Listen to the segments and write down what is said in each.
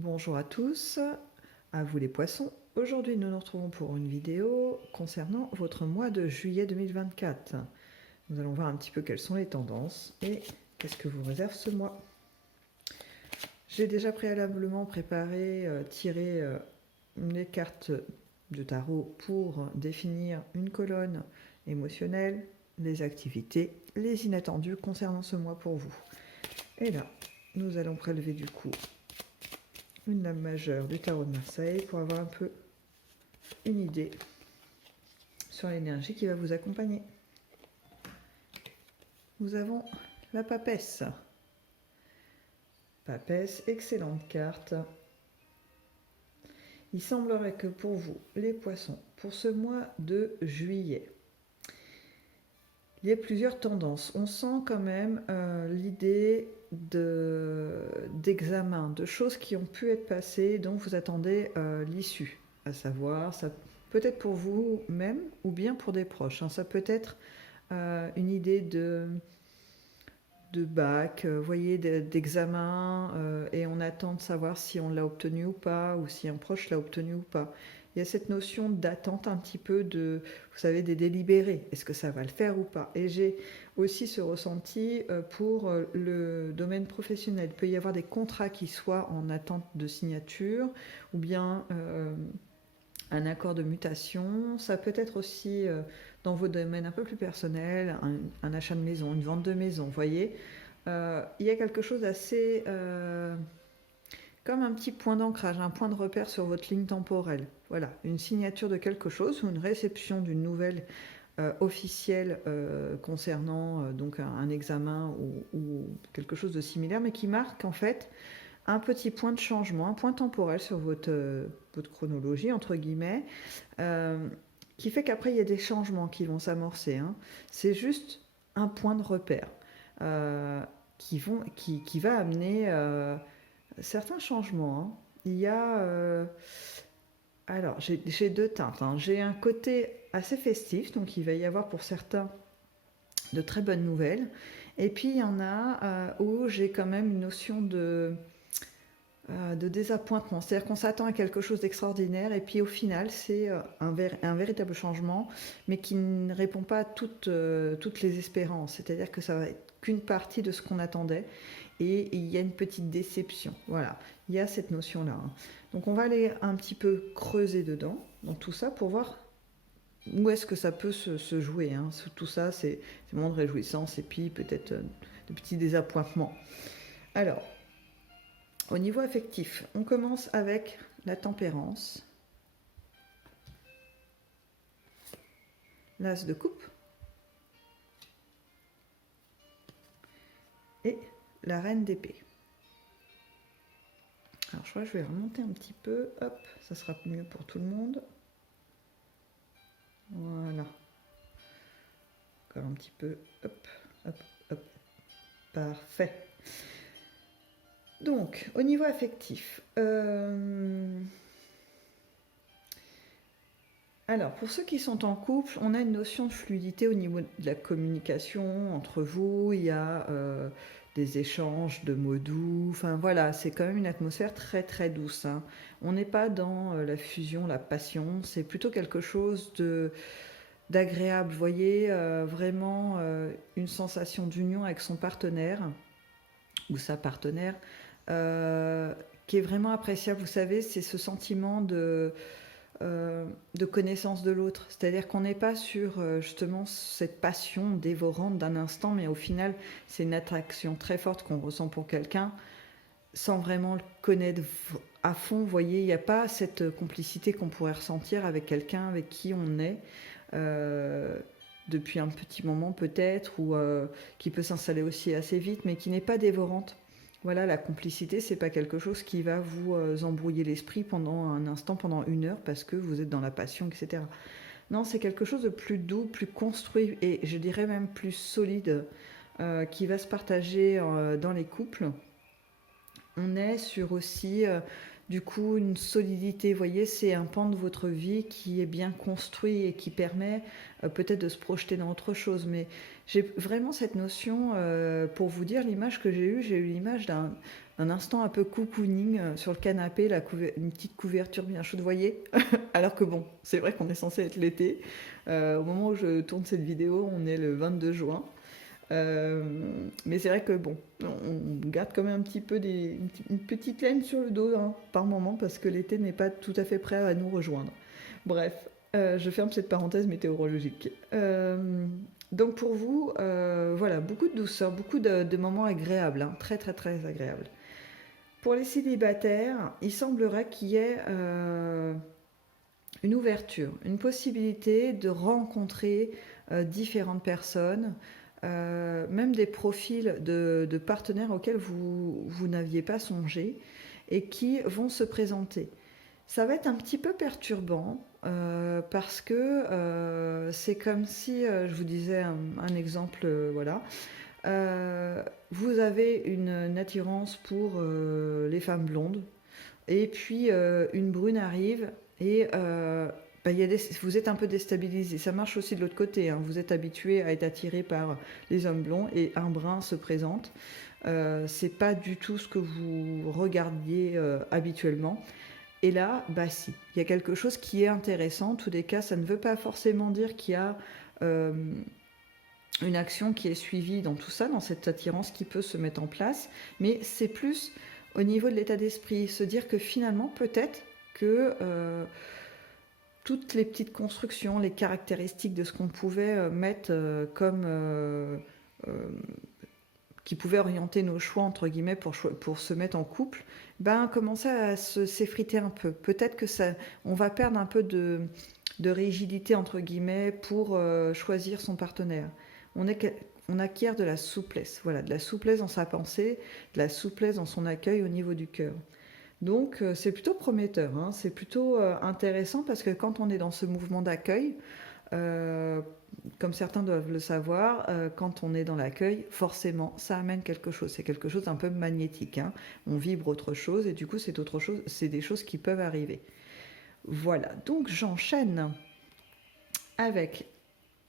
Bonjour à tous, à vous les poissons. Aujourd'hui, nous nous retrouvons pour une vidéo concernant votre mois de juillet 2024. Nous allons voir un petit peu quelles sont les tendances et qu'est-ce que vous réserve ce mois. J'ai déjà préalablement préparé, tiré les cartes de tarot pour définir une colonne émotionnelle, les activités, les inattendus concernant ce mois pour vous. Et là, nous allons prélever du coup une lame majeure du tarot de Marseille pour avoir un peu une idée sur l'énergie qui va vous accompagner. Nous avons la papesse. Papesse, excellente carte. Il semblerait que pour vous, les poissons, pour ce mois de juillet, il y a plusieurs tendances. On sent quand même l'idée d'examen, de choses qui ont pu être passées, dont vous attendez l'issue. À savoir, ça peut être pour vous-même ou bien pour des proches. Ça peut être une idée de bac, voyez, d'examen, et on attend de savoir si on l'a obtenu ou pas, ou si un proche l'a obtenu ou pas. Il y a cette notion d'attente un petit peu de, vous savez, des délibérés. Est-ce que ça va le faire ou pas? Et j'ai aussi ce ressenti pour le domaine professionnel. Il peut y avoir des contrats qui soient en attente de signature, ou bien un accord de mutation. Ça peut être aussi dans vos domaines un peu plus personnels, un achat de maison, une vente de maison, vous voyez. Il y a quelque chose d'assez comme un petit point d'ancrage, un point de repère sur votre ligne temporelle. Voilà, une signature de quelque chose ou une réception d'une nouvelle officielle concernant donc un examen ou quelque chose de similaire, mais qui marque en fait un petit point de changement, un point temporel sur votre chronologie, entre guillemets, qui fait qu'après, il y a des changements qui vont s'amorcer. C'est juste un point de repère qui va amener certains changements. Il y a... alors, j'ai deux teintes. J'ai un côté assez festif, donc il va y avoir pour certains de très bonnes nouvelles. Et puis, il y en a où j'ai quand même une notion de désappointement. C'est-à-dire qu'on s'attend à quelque chose d'extraordinaire et puis au final, c'est un véritable changement, mais qui ne répond pas à toutes les espérances. C'est-à-dire que ça va être qu'une partie de ce qu'on attendait et il y a une petite déception. Voilà, il y a cette notion-là. Donc on va aller un petit peu creuser dedans, dans tout ça, pour voir où est-ce que ça peut se jouer. Tout ça, c'est des moments de réjouissance et puis peut-être de petits désappointements. Alors, au niveau affectif, on commence avec la tempérance, l'as de coupe et la reine d'épée. Alors je crois que je vais remonter un petit peu, hop, ça sera mieux pour tout le monde. Voilà. Encore un petit peu, hop, hop, hop. Parfait. Donc, au niveau affectif, alors, pour ceux qui sont en couple, on a une notion de fluidité au niveau de la communication entre vous. Il y a des échanges de mots doux. Enfin, voilà, c'est quand même une atmosphère très, très douce. On n'est pas dans la fusion, la passion. C'est plutôt quelque chose d'agréable. Vous voyez, vraiment une sensation d'union avec son partenaire ou sa partenaire qui est vraiment appréciable. Vous savez, c'est ce sentiment de connaissance de l'autre. C'est-à-dire qu'on n'est pas sur justement cette passion dévorante d'un instant, mais au final, c'est une attraction très forte qu'on ressent pour quelqu'un sans vraiment le connaître à fond. Vous voyez, il n'y a pas cette complicité qu'on pourrait ressentir avec quelqu'un avec qui on est depuis un petit moment peut-être, ou qui peut s'installer aussi assez vite, mais qui n'est pas dévorante. Voilà, la complicité, c'est pas quelque chose qui va vous embrouiller l'esprit pendant un instant, pendant une heure, parce que vous êtes dans la passion, etc. Non, c'est quelque chose de plus doux, plus construit, et je dirais même plus solide, qui va se partager dans les couples. On est sur aussi, du coup, une solidité. Vous voyez, c'est un pan de votre vie qui est bien construit et qui permet peut-être de se projeter dans autre chose. Mais j'ai vraiment cette notion, pour vous dire l'image que j'ai eue l'image un instant un peu cocooning sur le canapé, une petite couverture bien chaude, vous voyez. Alors que bon, c'est vrai qu'on est censé être l'été. Au moment où je tourne cette vidéo, on est le 22 juin. Euh, mais c'est vrai que bon, on garde quand même un petit peu une petite laine sur le dos hein, par moment parce que l'été n'est pas tout à fait prêt à nous rejoindre. Bref, je ferme cette parenthèse météorologique. Donc pour vous, voilà, beaucoup de douceur, beaucoup de moments agréables, hein, très très très agréables. Pour les célibataires, il semblerait qu'il y ait une ouverture, une possibilité de rencontrer différentes personnes, même des profils de partenaires auxquels vous n'aviez pas songé et qui vont se présenter. Ça va être un petit peu perturbant parce que c'est comme si, je vous disais un exemple, voilà, vous avez une attirance pour les femmes blondes et puis une brune arrive et bah, vous êtes un peu déstabilisé. Ça marche aussi de l'autre côté. Hein. Vous êtes habitué à être attiré par les hommes blonds et un brun se présente. C'est pas du tout ce que vous regardiez habituellement. Et là, bah si, il y a quelque chose qui est intéressant. En tous les cas, ça ne veut pas forcément dire qu'il y a une action qui est suivie dans tout ça, dans cette attirance qui peut se mettre en place, mais c'est plus au niveau de l'état d'esprit, se dire que finalement, peut-être que toutes les petites constructions, les caractéristiques de ce qu'on pouvait mettre comme qui pouvait orienter nos choix entre guillemets pour se mettre en couple, ben commencer à s'effriter un peu. Peut-être que ça, on va perdre un peu de rigidité entre guillemets pour choisir son partenaire. On acquiert de la souplesse, voilà, de la souplesse dans sa pensée, de la souplesse dans son accueil au niveau du cœur. Donc c'est plutôt prometteur, hein, c'est plutôt intéressant parce que quand on est dans ce mouvement d'accueil, euh, comme certains doivent le savoir, quand on est dans l'accueil, forcément, ça amène quelque chose. C'est quelque chose d'un peu magnétique. Hein. On vibre autre chose et du coup, c'est autre chose. C'est des choses qui peuvent arriver. Voilà. Donc, j'enchaîne avec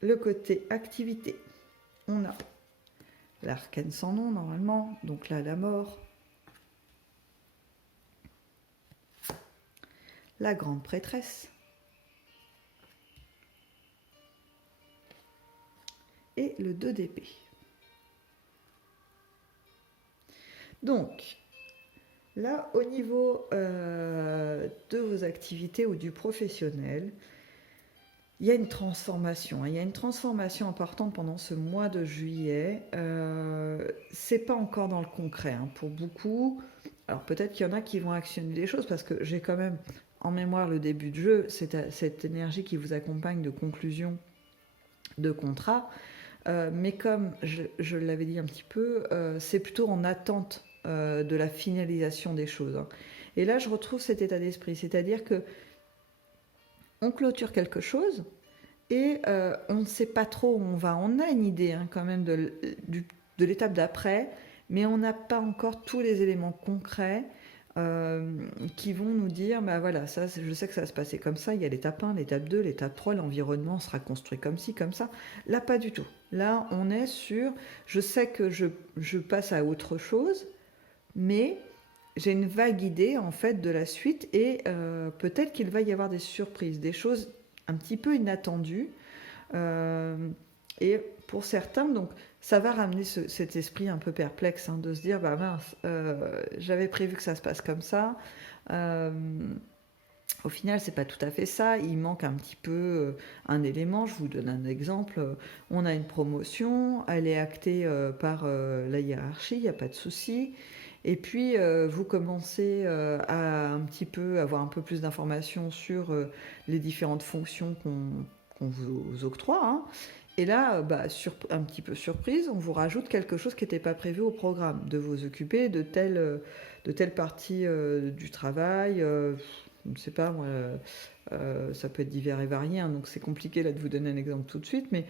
le côté activité. On a l'arcane sans nom normalement. Donc là, la mort. La grande prêtresse. Et le 2 d'épée. Donc, là, au niveau de vos activités ou du professionnel, il y a une transformation. Il y a une transformation importante pendant ce mois de juillet. C'est pas encore dans le concret hein, pour beaucoup. Alors peut-être qu'il y en a qui vont actionner des choses parce que j'ai quand même en mémoire le début de jeu, cette énergie qui vous accompagne de conclusion de contrat. Mais comme je l'avais dit un petit peu, c'est plutôt en attente de la finalisation des choses. Hein. Et là, je retrouve cet état d'esprit, c'est-à-dire que on clôture quelque chose et on ne sait pas trop où on va. On a une idée hein, quand même de l'étape d'après, mais on n'a pas encore tous les éléments concrets qui vont nous dire, bah voilà, ça, je sais que ça va se passer comme ça, il y a l'étape 1, l'étape 2, l'étape 3, l'environnement sera construit comme ci, comme ça. Là, pas du tout. Là, on est sur, je sais que je passe à autre chose, mais j'ai une vague idée en fait de la suite et peut-être qu'il va y avoir des surprises, des choses un petit peu inattendues. Et pour certains, donc, ça va ramener cet esprit un peu perplexe hein, de se dire, bah mince, j'avais prévu que ça se passe comme ça. Au final, c'est pas tout à fait ça. Il manque un petit peu un élément. Je vous donne un exemple. On a une promotion, elle est actée par la hiérarchie, il n'y a pas de souci. Et puis, vous commencez à un petit peu avoir un peu plus d'informations sur les différentes fonctions qu'on vous octroie. Hein. Et là, bah, un petit peu surprise, on vous rajoute quelque chose qui n'était pas prévu au programme, de vous occuper de telle partie du travail. Je ne sais pas, moi, ça peut être divers et varié, hein, donc c'est compliqué là de vous donner un exemple tout de suite, mais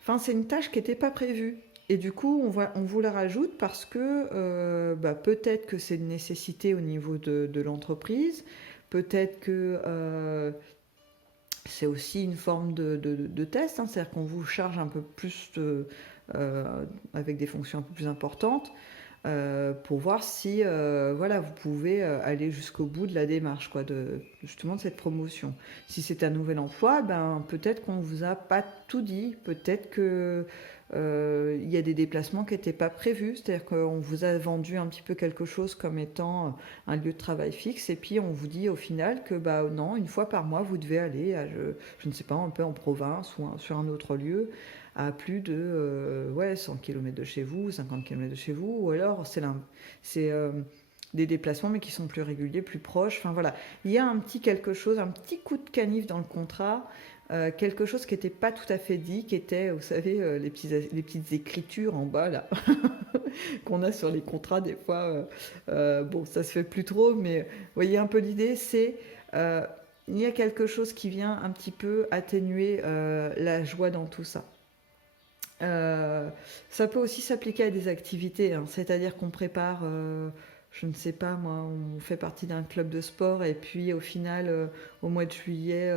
enfin, c'est une tâche qui n'était pas prévue. Et du coup, on vous la rajoute parce que bah, peut-être que c'est une nécessité au niveau de l'entreprise, peut-être que c'est aussi une forme de test, hein, c'est-à-dire qu'on vous charge un peu plus avec des fonctions un peu plus importantes. pour voir si voilà, vous pouvez aller jusqu'au bout de la démarche, quoi, justement de cette promotion. Si c'est un nouvel emploi, ben, peut-être qu'on ne vous a pas tout dit, peut-être que il y a des déplacements qui n'étaient pas prévus, c'est-à-dire qu'on vous a vendu un petit peu quelque chose comme étant un lieu de travail fixe, et puis on vous dit au final que bah, non, une fois par mois, vous devez aller, je ne sais pas, un peu en province ou sur un autre lieu, à plus de ouais, 100 km de chez vous, 50 km de chez vous, ou alors c'est des déplacements mais qui sont plus réguliers, plus proches. Enfin voilà, il y a un petit quelque chose, un petit coup de canif dans le contrat, quelque chose qui n'était pas tout à fait dit, qui était, vous savez, les petites écritures en bas là, qu'on a sur les contrats des fois. Bon, ça se fait plus trop, mais vous voyez un peu l'idée, c'est il y a quelque chose qui vient un petit peu atténuer la joie dans tout ça. Euh, Ça peut aussi s'appliquer à des activités, hein. C'est-à-dire qu'on prépare, je ne sais pas moi, on fait partie d'un club de sport et puis au final, au mois de juillet,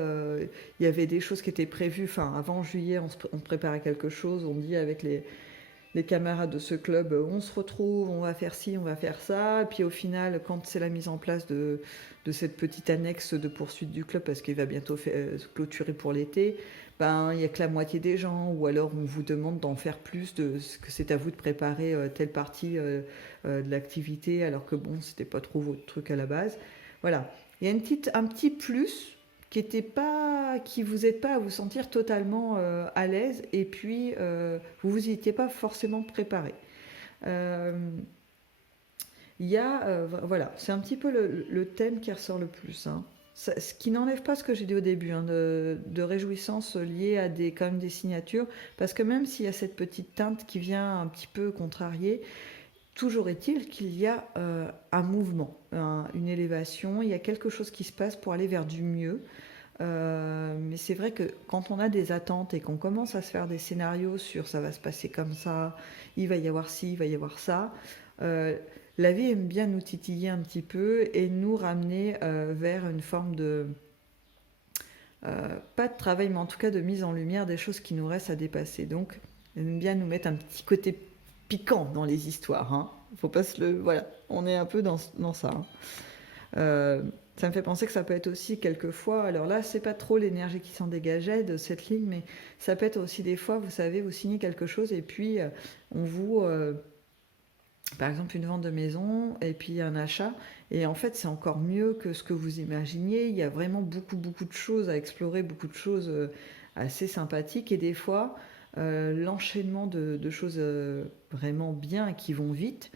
il y avait des choses qui étaient prévues. Enfin, avant juillet, on préparait quelque chose, on dit avec les camarades de ce club, on se retrouve, on va faire ci, on va faire ça. Et puis au final, quand c'est la mise en place de cette petite annexe de poursuite du club, parce qu'il va bientôt clôturer pour l'été, ben, il n'y a que la moitié des gens, ou alors on vous demande d'en faire plus, de ce que c'est à vous de préparer telle partie de l'activité, alors que bon, c'était pas trop votre truc à la base. Voilà. Il y a un petit plus qui vous aide pas à vous sentir totalement à l'aise, et puis vous vous y étiez pas forcément préparé. Euh, il y a voilà, c'est un petit peu le thème qui ressort le plus, hein. Ce qui n'enlève pas ce que j'ai dit au début, hein, de réjouissance liée à quand même des signatures, parce que même s'il y a cette petite teinte qui vient un petit peu contrarier, toujours est-il qu'il y a un mouvement, une élévation, il y a quelque chose qui se passe pour aller vers du mieux. Mais c'est vrai que quand on a des attentes et qu'on commence à se faire des scénarios sur ça va se passer comme ça, il va y avoir ci, il va y avoir ça, euh, la vie aime bien nous titiller un petit peu et nous ramener vers une forme de, pas de travail, mais en tout cas de mise en lumière des choses qui nous restent à dépasser. Donc, elle aime bien nous mettre un petit côté piquant dans les histoires, hein. Faut pas se le... Voilà, on est un peu dans ça, hein. Euh, Ça me fait penser que ça peut être aussi quelquefois, alors là c'est pas trop l'énergie qui s'en dégageait de cette ligne, mais ça peut être aussi des fois, vous savez, vous signez quelque chose et puis on vous, par exemple une vente de maison et puis un achat, et en fait c'est encore mieux que ce que vous imaginiez, il y a vraiment beaucoup de choses à explorer, beaucoup de choses assez sympathiques, et des fois l'enchaînement de choses vraiment bien et qui vont vite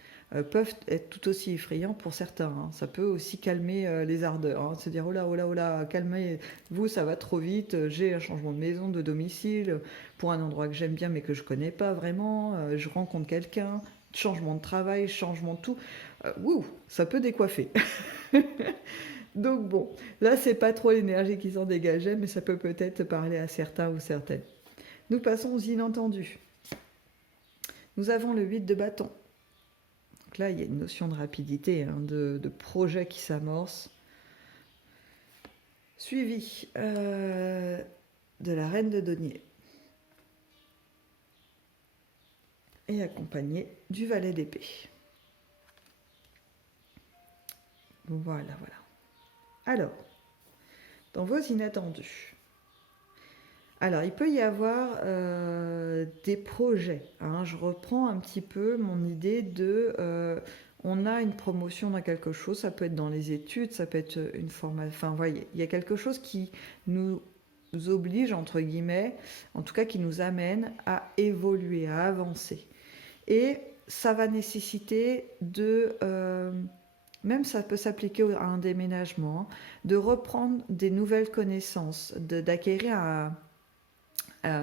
peuvent être tout aussi effrayants pour certains, hein. Ça peut aussi calmer les ardeurs, hein. Se dire oh là, calmez-vous, ça va trop vite, j'ai un changement de maison, de domicile, pour un endroit que j'aime bien mais que je connais pas vraiment, je rencontre quelqu'un, changement de travail, changement de tout. Ouh, ça peut décoiffer. Donc bon, là c'est pas trop l'énergie qui s'en dégageait, mais ça peut peut-être parler à certains ou certaines. Nous passons aux inattendus. Nous avons le 8 de bâton. Donc là, il y a une notion de rapidité, hein, de projet qui s'amorce. Suivi de la reine de denier. Et accompagné du valet d'épée. Voilà. Alors, dans vos inattendus. Alors, il peut y avoir des projets, hein. Je reprends un petit peu mon idée on a une promotion dans quelque chose, ça peut être dans les études, ça peut être une formation. Enfin, vous voyez, il y a quelque chose qui nous oblige, entre guillemets, en tout cas qui nous amène à évoluer, à avancer. Et ça va nécessiter même ça peut s'appliquer à un déménagement, de reprendre des nouvelles connaissances, d'acquérir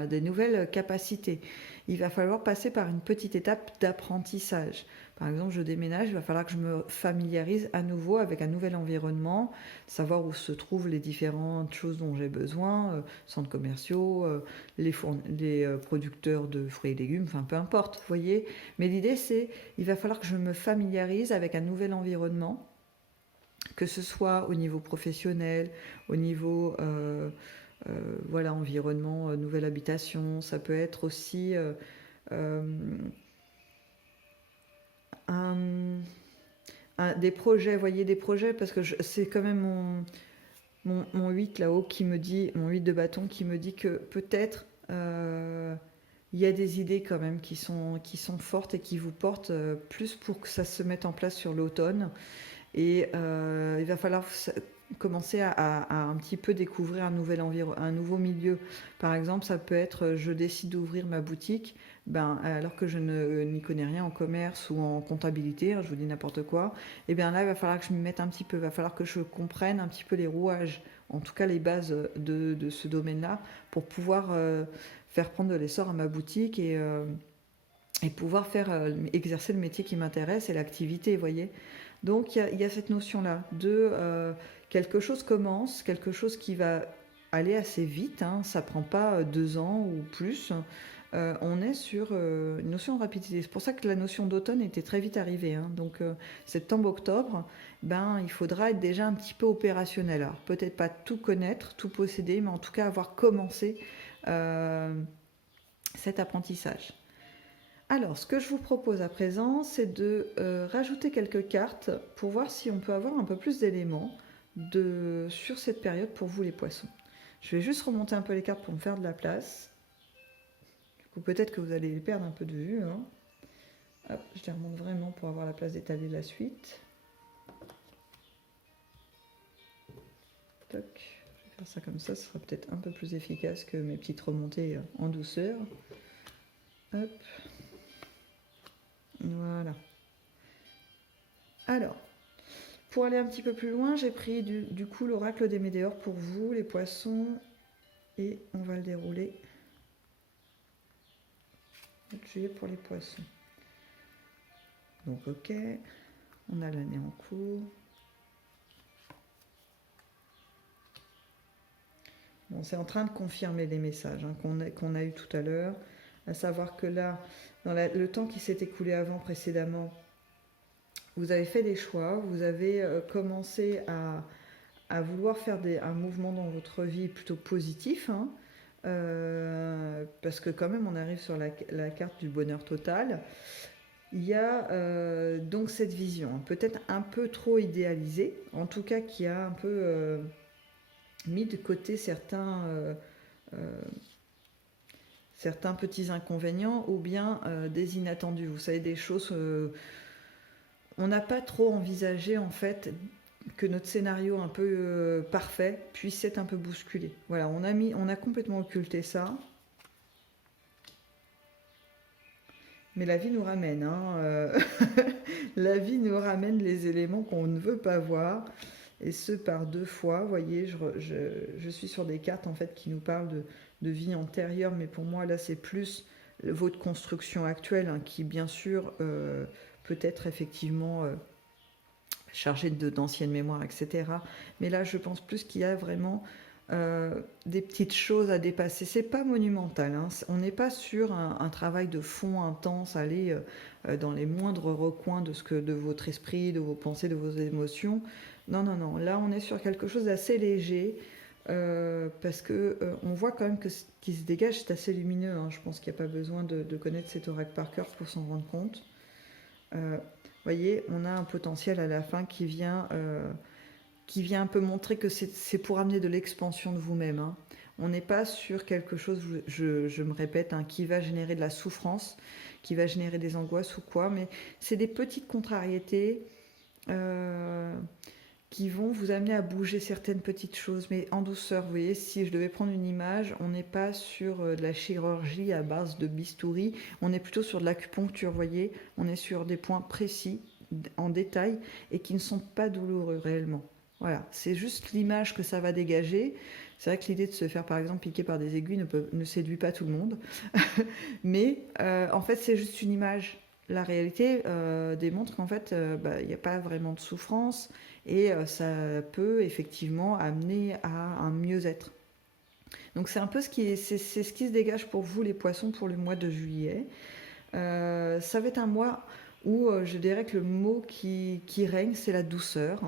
des nouvelles capacités. Il va falloir passer par une petite étape d'apprentissage. Par exemple, je déménage, il va falloir que je me familiarise à nouveau avec un nouvel environnement, savoir où se trouvent les différentes choses dont j'ai besoin, centres commerciaux, les producteurs de fruits et légumes, enfin peu importe, vous voyez. Mais l'idée c'est, il va falloir que je me familiarise avec un nouvel environnement, que ce soit au niveau professionnel, au niveau voilà, environnement, nouvelle habitation. Ça peut être aussi des projets, voyez, des projets, parce que c'est quand même mon 8 là-haut qui me dit, mon 8 de bâton qui me dit que peut-être il y a des idées quand même qui sont fortes et qui vous portent plus pour que ça se mette en place sur l'automne. Et il va falloir commencer à un petit peu découvrir un nouveau milieu. Par exemple, ça peut être, je décide d'ouvrir ma boutique, alors que je n'y connais rien en commerce ou en comptabilité, je vous dis n'importe quoi, et bien là, il va falloir que je m'y mette un petit peu, il va falloir que je comprenne un petit peu les rouages, en tout cas les bases de ce domaine-là, pour pouvoir faire prendre de l'essor à ma boutique et pouvoir exercer le métier qui m'intéresse et l'activité, vous voyez. Donc il y a cette notion-là de quelque chose commence, quelque chose qui va aller assez vite, hein, ça prend pas 2 ans ou plus. On est sur une notion de rapidité. C'est pour ça que la notion d'automne était très vite arrivée, hein. Donc septembre-octobre, il faudra être déjà un petit peu opérationnel. Alors peut-être pas tout connaître, tout posséder, mais en tout cas avoir commencé cet apprentissage. Alors, ce que je vous propose à présent, c'est de rajouter quelques cartes pour voir si on peut avoir un peu plus d'éléments sur cette période pour vous les poissons. Je vais juste remonter un peu les cartes pour me faire de la place. Du coup, peut-être que vous allez les perdre un peu de vue, hein. Hop, je les remonte vraiment pour avoir la place d'étaler la suite. Toc. Je vais faire ça comme ça, ce sera peut-être un peu plus efficace que mes petites remontées en douceur. Hop. Voilà. Alors, pour aller un petit peu plus loin, j'ai pris du coup l'oracle des Médéors pour vous, les poissons, et on va le dérouler. Juillet pour les poissons. Donc ok, on a l'année en cours. Bon, c'est en train de confirmer les messages hein, qu'on a eu tout à l'heure, à savoir que là, dans le temps qui s'est écoulé précédemment, vous avez fait des choix, vous avez commencé à vouloir faire un mouvement dans votre vie plutôt positif, hein, parce que quand même on arrive sur la carte du bonheur total. Il y a donc cette vision, peut-être un peu trop idéalisée, en tout cas qui a un peu mis de côté certains petits inconvénients ou bien des inattendus. Vous savez, des choses... on n'a pas trop envisagé en fait que notre scénario un peu parfait puisse être un peu bousculé. Voilà, on a complètement occulté ça. Mais la vie nous ramène, hein, la vie nous ramène les éléments qu'on ne veut pas voir, et ce par 2 fois. Vous voyez, je suis sur des cartes en fait qui nous parlent de vie antérieure, mais pour moi là c'est plus votre construction actuelle hein, qui bien sûr peut être effectivement chargée d'anciennes mémoires, etc. Mais là je pense plus qu'il y a vraiment des petites choses à dépasser. C'est pas monumental, hein. On n'est pas sur un travail de fond intense, aller dans les moindres recoins de votre esprit, de vos pensées, de vos émotions. Non, non, non. Là, on est sur quelque chose d'assez léger parce que on voit quand même que ce qui se dégage, c'est assez lumineux, hein. Je pense qu'il n'y a pas besoin de connaître cet oracle par cœur pour s'en rendre compte. Voyez, on a un potentiel à la fin qui vient un peu montrer que c'est pour amener de l'expansion de vous-même, hein. On n'est pas sur quelque chose, je me répète, hein, qui va générer de la souffrance, qui va générer des angoisses ou quoi, mais c'est des petites contrariétés qui vont vous amener à bouger certaines petites choses, mais en douceur. Vous voyez, si je devais prendre une image, on n'est pas sur de la chirurgie à base de bistouri, on est plutôt sur de l'acupuncture, vous voyez, on est sur des points précis, en détail, et qui ne sont pas douloureux réellement. Voilà, c'est juste l'image que ça va dégager. C'est vrai que l'idée de se faire par exemple piquer par des aiguilles ne séduit pas tout le monde. Mais en fait c'est juste une image. La réalité démontre qu'en fait il n'y a pas vraiment de souffrance et ça peut effectivement amener à un mieux-être. Donc c'est un peu ce qui se dégage pour vous les poissons pour le mois de juillet. Ça va être un mois où je dirais que le mot qui règne c'est la douceur.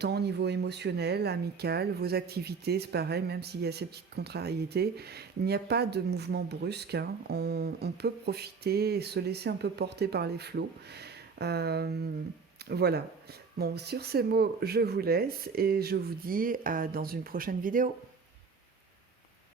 Tant au niveau émotionnel, amical, vos activités, c'est pareil, même s'il y a ces petites contrariétés, il n'y a pas de mouvement brusque, hein. On peut profiter et se laisser un peu porter par les flots. Euh, voilà. Bon, sur ces mots, je vous laisse et je vous dis à dans une prochaine vidéo.